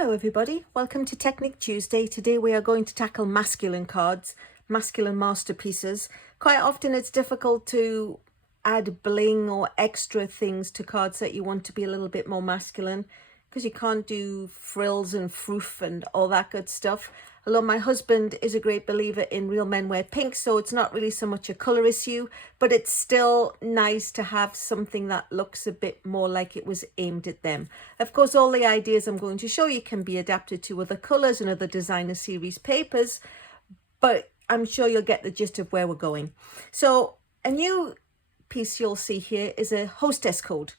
Hello everybody, welcome to Technique Tuesday. Today we are going to tackle masculine cards, masculine masterpieces. Quite often it's difficult to add bling or extra things to cards that you want to be a little bit more masculine because you can't do frills and froof and all that good stuff. Although my husband is a great believer in Real Men Wear Pink, so it's not really so much a colour issue, but it's still nice to have something that looks a bit more like it was aimed at them. Of course, all the ideas I'm going to show you can be adapted to other colours and other designer series papers, but I'm sure you'll get the gist of where we're going. So a new piece you'll see here is a hostess code.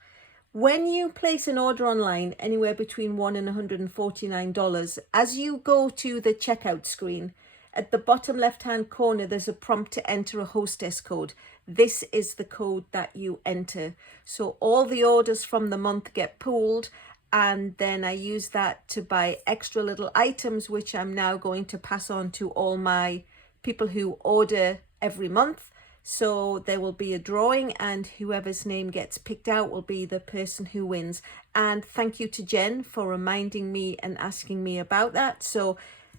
When you place an order online, anywhere between $1 and $149, as you go to the checkout screen, at the bottom left-hand corner, there's a prompt to enter a hostess code. This is the code that you enter. So all the orders from the month get pooled, and then I use that to buy extra little items, which I'm now going to pass on to all my people who order every month. So there will be a drawing, and whoever's name gets picked out will be the person who wins. And thank you to Jen for reminding me and asking me about that. So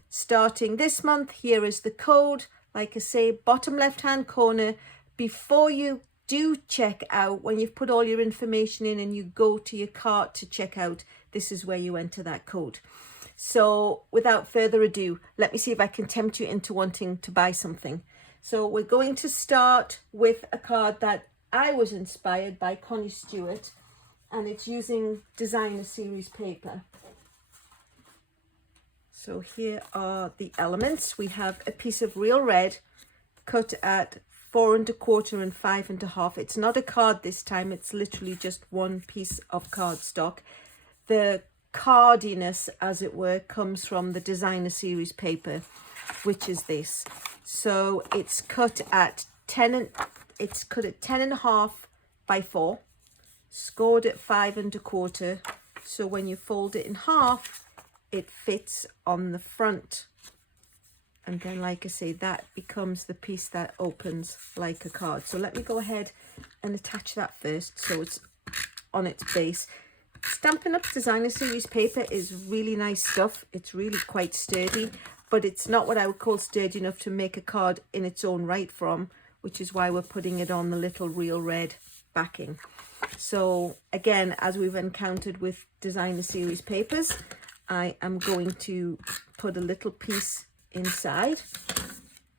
starting this month, here is the code. Like I say, bottom left hand corner. Before you do check out, when you've put all your information in and you go to your cart to check out, this is where you enter that code. So without further ado, let me see if I can tempt you into wanting to buy something. So we're going to start with a card that I was inspired by Connie Stewart, and it's using designer series paper. So here are the elements. We have a piece of real red cut at 4 1/4 and 5 1/2. It's not a card this time, it's literally just one piece of cardstock. The cardiness, as it were, comes from the designer series paper, which is this. So it's cut at 10 1/2 by 4, scored at 5 1/4. So when you fold it in half, it fits on the front. And then, like I say, that becomes the piece that opens like a card. So let me go ahead and attach that first so it's on its base. Stampin' Up's designer series paper is really nice stuff. It's really quite sturdy, but it's not what I would call sturdy enough to make a card in its own right from, which is why we're putting it on the little real red backing. So again, as we've encountered with designer series papers, I am going to put a little piece inside,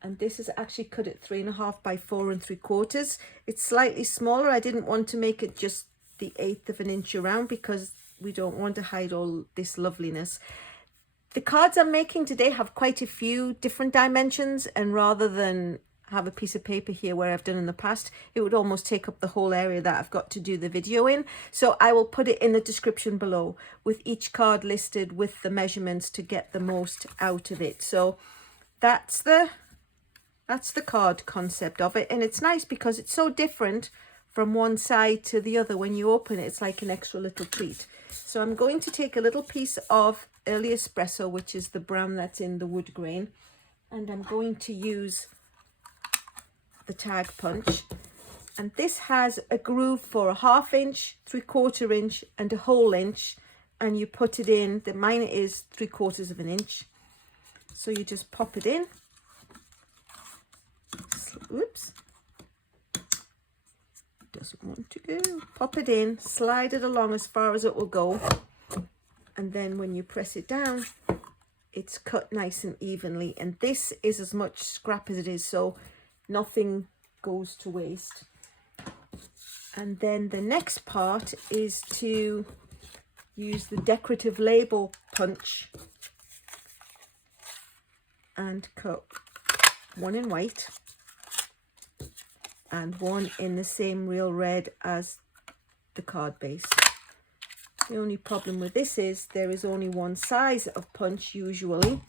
and this is actually cut at 3 1/2 by 4 3/4. It's slightly smaller. I didn't want to make it just the 1/8 of an inch around because we don't want to hide all this loveliness. The cards I'm making today have quite a few different dimensions, and rather than have a piece of paper here where I've done in the past, it would almost take up the whole area that I've got to do the video in. So I will put it in the description below with each card listed with the measurements to get the most out of it. So that's the card concept of it, and it's nice because it's so different from one side to the other. When you open it, it's like an extra little treat. So I'm going to take a little piece of early espresso, which is the brown that's in the wood grain, and I'm going to use the tag punch, and this has a groove for a 1/2 inch, 3/4 inch and a whole inch, and you put it in. The mine is 3/4 of an inch, so you just pop it in. Oops, doesn't want to go. Pop it in, slide it along as far as it will go, and then when you press it down, it's cut nice and evenly. And this is as much scrap as it is, so nothing goes to waste. And then the next part is to use the decorative label punch and cut one in white and one in the same real red as the card base. The only problem with this is there is only one size of punch usually,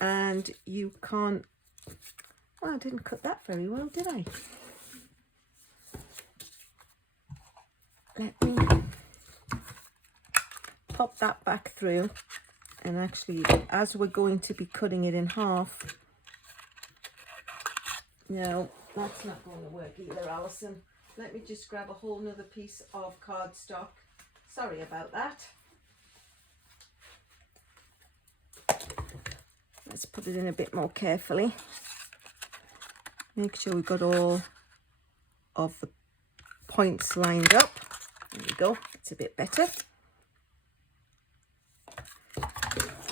and you can't. Well, I didn't cut that very well, did I? Let me pop that back through, and actually, as we're going to be cutting it in half, no, that's not going to work either, Alison. Let me just grab a whole nother piece of cardstock. Sorry about that. put it in a bit more carefully. Make sure we've got all of the points lined up. There we go, it's a bit better.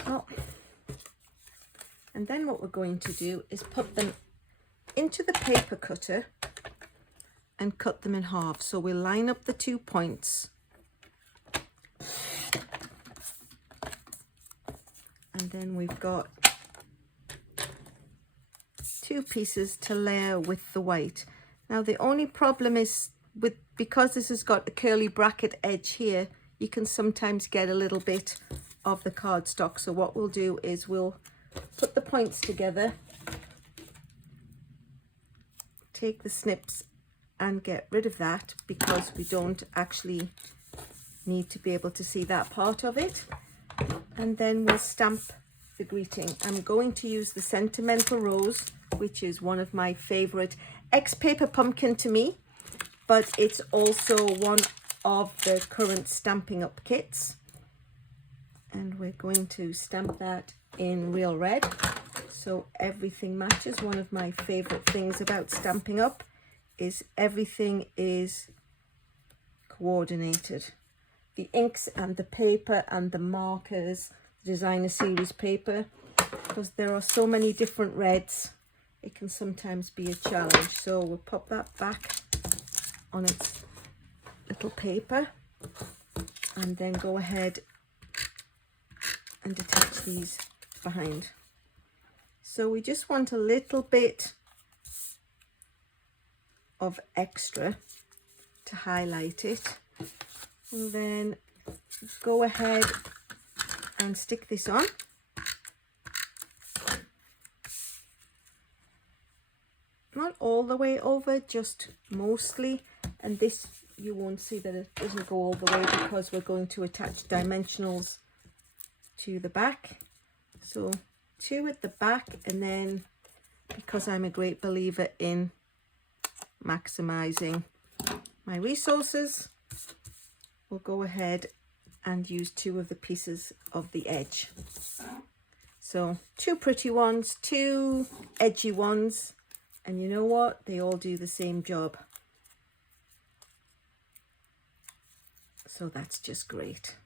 Oh. And then what we're going to do is put them into the paper cutter and cut them in half. So we'll line up the 2 points. And then we've got 2 pieces to layer with the white. Now the only problem is because this has got a curly bracket edge here, you can sometimes get a little bit of the cardstock. So what we'll do is we'll put the points together, take the snips and get rid of that, because we don't actually need to be able to see that part of it. And then we'll stamp the greeting. I'm going to use the Sentimental Rose, which is one of my favorite ex-paper pumpkin to me, but it's also one of the current Stampin' Up kits. And we're going to stamp that in Real Red so everything matches. One of my favorite things about Stampin' Up is everything is coordinated. The inks and the paper and the markers, designer series paper, because there are so many different reds, it can sometimes be a challenge. So we'll pop that back on its little paper and then go ahead and attach these behind. So we just want a little bit of extra to highlight it, and then go ahead and stick this on. Not all the way over, just mostly. And this, you won't see that it doesn't go all the way because we're going to attach dimensionals to the back. So 2 at the back, and then because I'm a great believer in maximizing my resources, we'll go ahead and use 2 of the pieces of the edge. So 2 pretty ones, 2 edgy ones, and you know what? They all do the same job. So that's just great.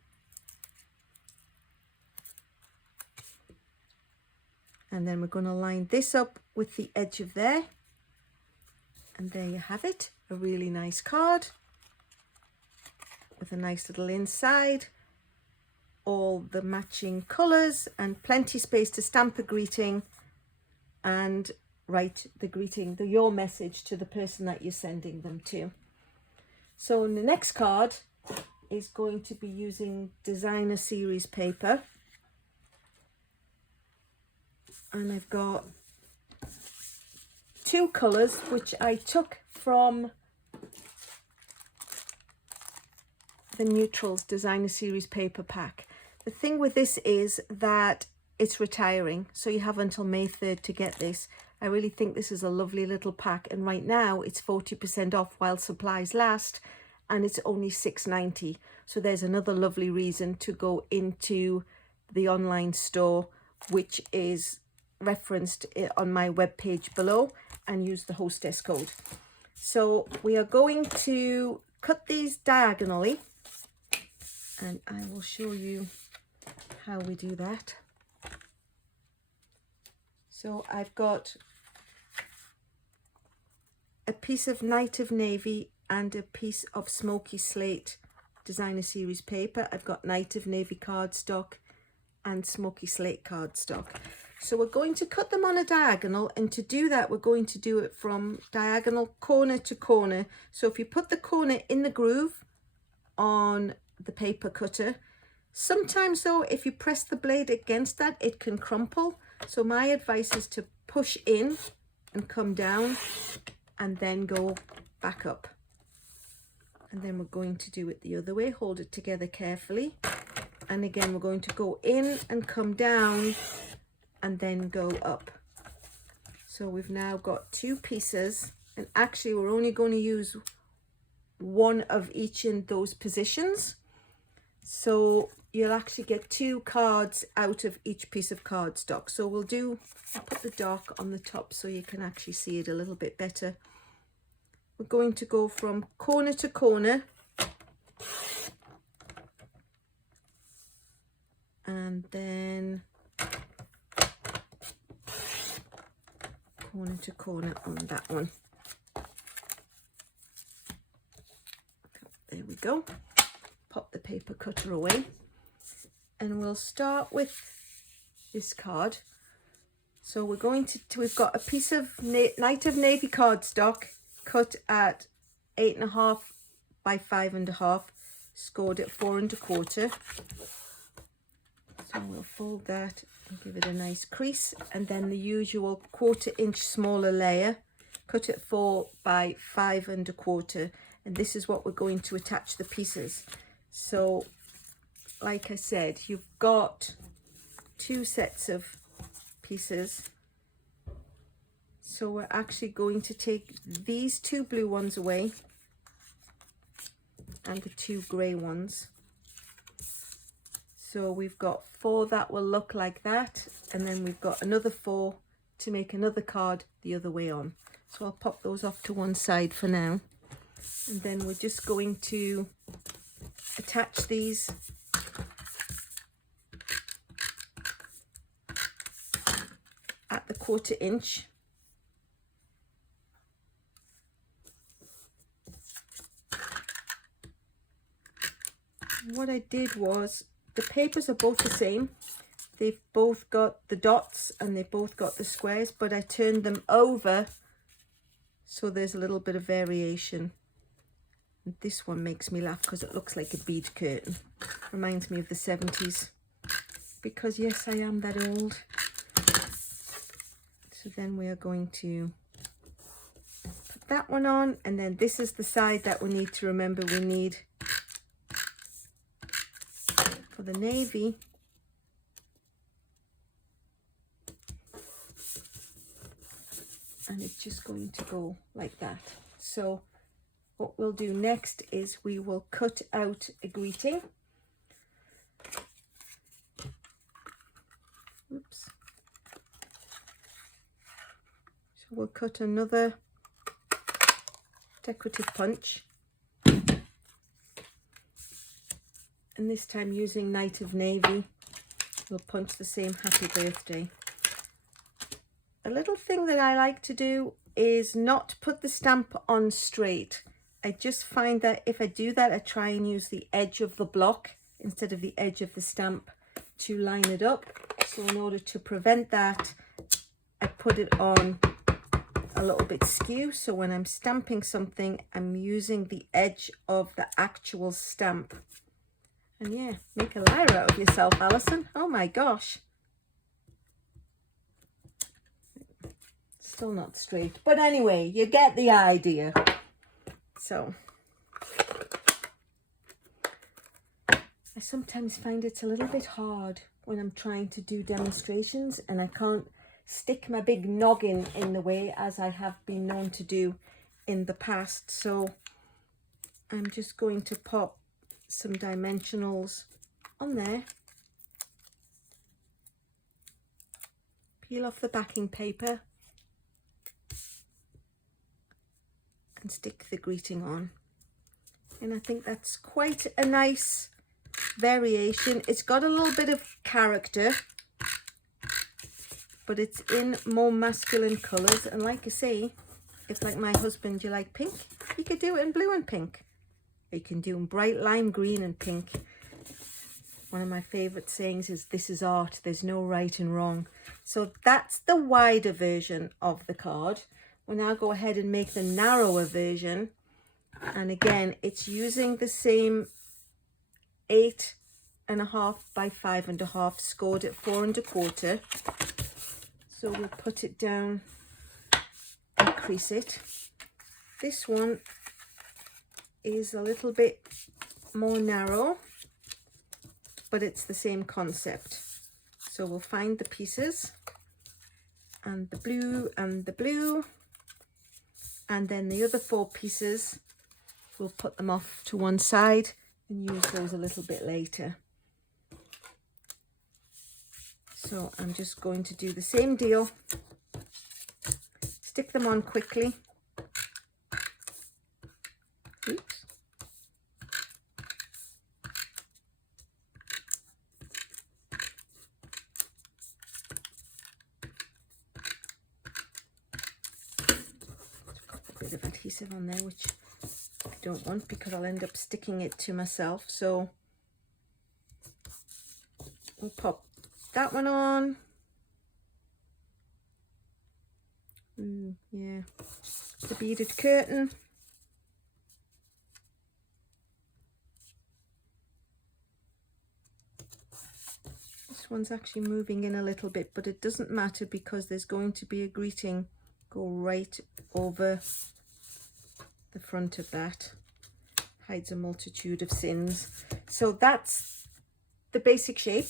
And then we're going to line this up with the edge of there. And there you have it, a really nice card with a nice little inside, all the matching colours, and plenty space to stamp the greeting and write the greeting, your message to the person that you're sending them to. So in the next card is going to be using designer series paper, and I've got 2 colours which I took from the Neutrals designer series paper pack. The thing with this is that it's retiring, so you have until May 3rd to get this. I really think this is a lovely little pack, and right now it's 40% off while supplies last, and it's only $6.90. So there's another lovely reason to go into the online store, which is referenced on my webpage below, and use the hostess code. So we are going to cut these diagonally, and I will show you how we do that. So I've got a piece of Night of Navy and a piece of Smoky Slate designer series paper. I've got Night of Navy cardstock and Smoky Slate cardstock. So we're going to cut them on a diagonal, and to do that we're going to do it from diagonal corner to corner. So if you put the corner in the groove on the paper cutter, sometimes though if you press the blade against that it can crumple. So my advice is to push in and come down and then go back up. And then we're going to do it the other way, hold it together carefully, and again we're going to go in and come down and then go up. So we've now got 2 pieces, and actually we're only going to use 1 of each in those positions. So you'll actually get 2 cards out of each piece of cardstock. So I'll put the dark on the top so you can actually see it a little bit better. We're going to go from corner to corner, and then corner to corner on that one. There we go. Pop the paper cutter away, and we'll start with this card. So we've got a piece of Night of Navy cardstock cut at 8.5 by 5.5, scored at 4 1/4. So we'll fold that and give it a nice crease, and then the usual 1/4 inch smaller layer, cut at 4 by 5 1/4, and this is what we're going to attach the pieces. So like I said, you've got 2 sets of pieces. So we're actually going to take these 2 blue ones away and the 2 grey ones. So we've got 4 that will look like that, and then we've got another 4 to make another card the other way on. So I'll pop those off to one side for now, and then we're just going to attach these at the 1/4 inch. What I did was, the papers are both the same. They've both got the dots and they've both got the squares, but I turned them over so there's a little bit of variation. And this one makes me laugh because it looks like a bead curtain. Reminds me of the 70s. Because yes, I am that old. So then we are going to put that one on, and then this is the side that we need to remember we need for the navy. And it's just going to go like that. So what we'll do next is we will cut out a greeting. Oops. So we'll cut another decorative punch, and this time using Night of Navy, we'll punch the same happy birthday. A little thing that I like to do is not put the stamp on straight. I just find that if I do that, I try and use the edge of the block instead of the edge of the stamp to line it up. So in order to prevent that, I put it on a little bit skew. So when I'm stamping something, I'm using the edge of the actual stamp. And yeah, make a liar out of yourself, Alison. Oh my gosh. Still not straight. But anyway, you get the idea. So I sometimes find it's a little bit hard when I'm trying to do demonstrations and I can't stick my big noggin in the way as I have been known to do in the past. So I'm just going to pop some dimensionals on there, peel off the backing paper and stick the greeting on. And I think that's quite a nice variation. It's got a little bit of character, but it's in more masculine colours. And like I say, if like my husband, you like pink, you could do it in blue and pink. You can do in bright lime green and pink. One of my favourite sayings is, this is art, there's no right and wrong. So that's the wider version of the card. We'll now go ahead and make the narrower version. And again, it's using the same 8.5 by 5.5, scored at 4 1/4. So we'll put it down and crease it. This one is a little bit more narrow, but it's the same concept. So we'll find the pieces and the blue and the blue, and then the other 4 pieces, we'll put them off to one side and use those a little bit later. So I'm just going to do the same deal. Stick them on quickly. Oops. Got a bit of adhesive on there, which I don't want because I'll end up sticking it to myself. So we'll pop that one on. Yeah, the beaded curtain. This one's actually moving in a little bit, but it doesn't matter because there's going to be a greeting go right over the front of that. Hides a multitude of sins. So that's the basic shape.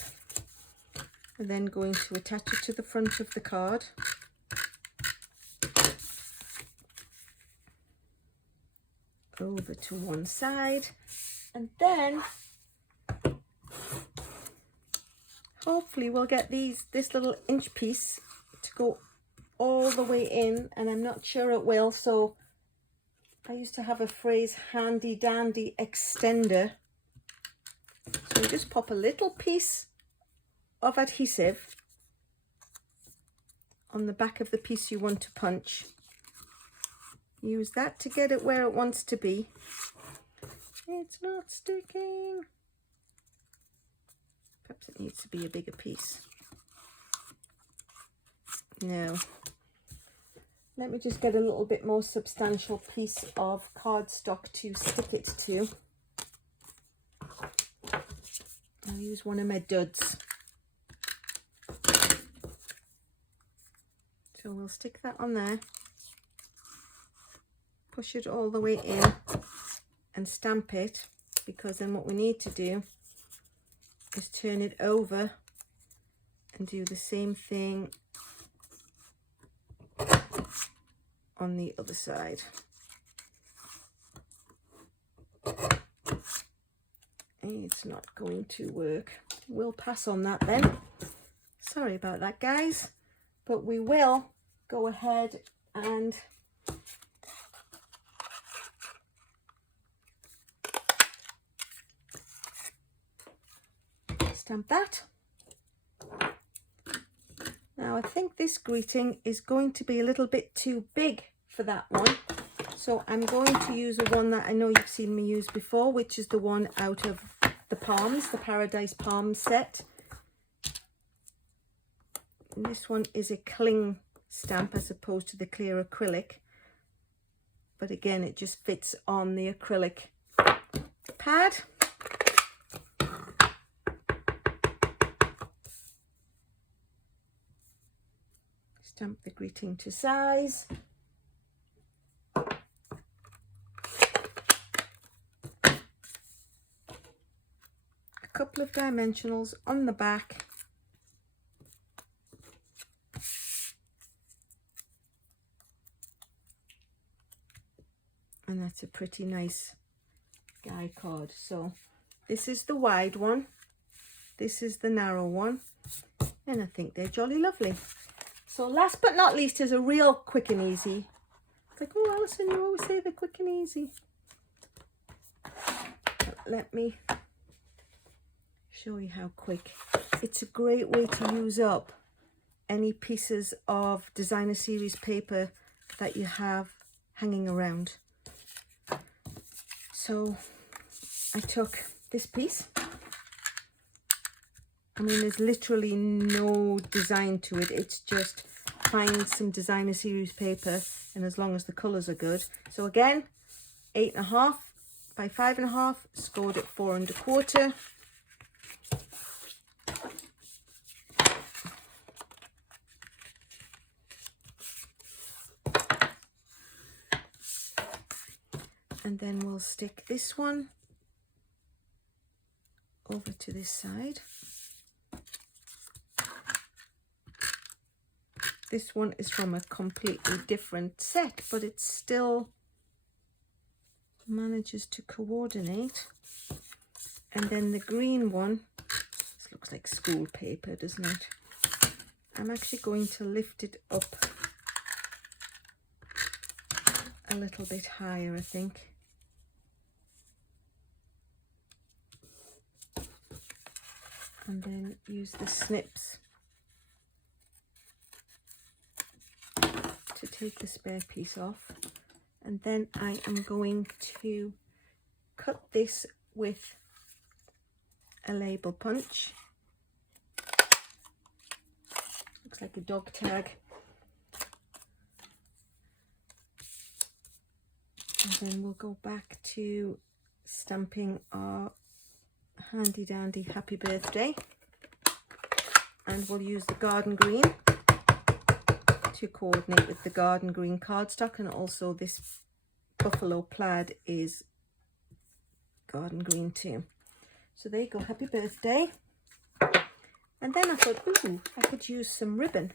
And then going to attach it to the front of the card. Over to one side, and then hopefully we'll get this little inch piece to go all the way in, and I'm not sure it will. So I used to have a phrase, handy dandy extender. So you just pop a little piece of adhesive on the back of the piece you want to punch. Use that to get it where it wants to be. It's not sticking. Perhaps it needs to be a bigger piece. No. Let me just get a little bit more substantial piece of cardstock to stick it to. I'll use one of my duds. So we'll stick that on there. Push it all the way in and stamp it, because then what we need to do is turn it over and do the same thing on the other side. It's not going to work. We'll pass on that then. Sorry about that, guys, but we will go ahead and stamp that. Now I think this greeting is going to be a little bit too big for that one, so I'm going to use a one that I know you've seen me use before, which is the one out of the palms, the Paradise Palms set. And this one is a cling stamp as opposed to the clear acrylic, but again it just fits on the acrylic pad. Stamp the greeting to size. A couple of dimensionals on the back. And that's a pretty nice die card. So this is the wide one. This is the narrow one. And I think they're jolly lovely. So last but not least is a real quick and easy. It's like, oh, Alison, you always say they're quick and easy. But let me show you how quick. It's a great way to use up any pieces of designer series paper that you have hanging around. So I took this piece. I mean, there's literally no design to it. It's just find some designer series paper, and as long as the colours are good. So again, 8.5 by 5.5, scored at 4 1/4. And then we'll stick this one over to this side. This one is from a completely different set, but it still manages to coordinate. And then the green one, this looks like school paper, doesn't it? I'm actually going to lift it up a little bit higher, I think. And then use the snips to take the spare piece off. And then I am going to cut this with a label punch. Looks like a dog tag. And then we'll go back to stamping our handy dandy happy birthday. And we'll use the garden green to coordinate with the garden green cardstock, and also this buffalo plaid is garden green too. So there you go, happy birthday. And then I thought, ooh, I could use some ribbon.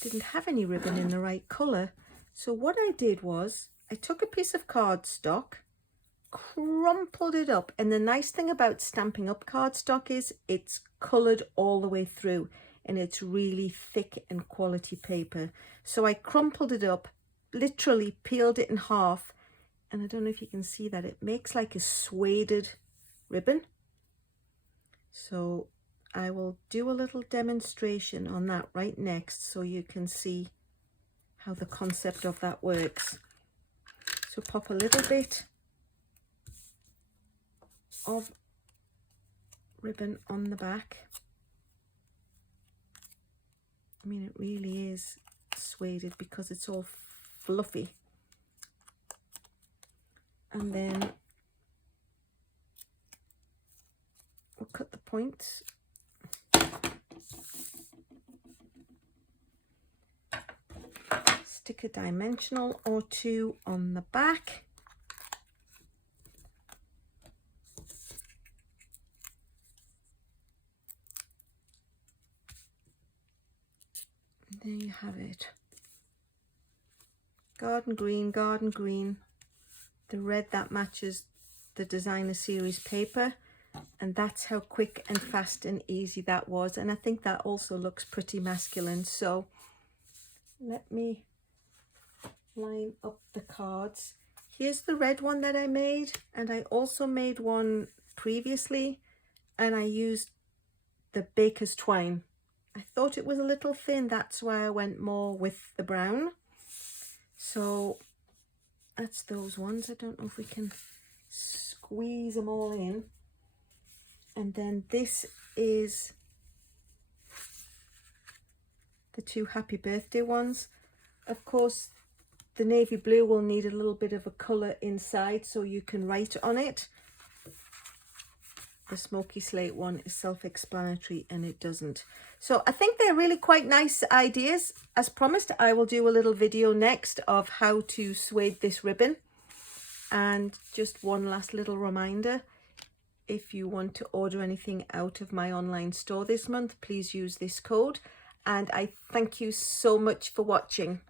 Didn't have any ribbon in the right colour. So what I did was I took a piece of cardstock, crumpled it up. And the nice thing about Stampin' Up! Cardstock is it's coloured all the way through and it's really thick and quality paper. So I crumpled it up, literally peeled it in half. And I don't know if you can see that. It makes like a suede ribbon. So I will do a little demonstration on that right next so you can see how the concept of that works. So pop a little bit of ribbon on the back. I mean, it really is suede because it's all fluffy. And then we'll cut the points. Stick a dimensional or two on the back. And there you have it. Garden green, the red that matches the designer series paper. And that's how quick and fast and easy that was. And I think that also looks pretty masculine. So let me line up the cards. Here's the red one that I made, and I also made one previously, and I used the baker's twine. I thought it was a little thin, that's why I went more with the brown. So that's those ones. I don't know if we can squeeze them all in. And then this is the two happy birthday ones. Of course, the navy blue will need a little bit of a colour inside so you can write on it. The Smoky Slate one is self-explanatory and it doesn't. So I think they're really quite nice ideas. As promised, I will do a little video next of how to suede this ribbon. And just one last little reminder, if you want to order anything out of my online store this month, please use this code. And I thank you so much for watching.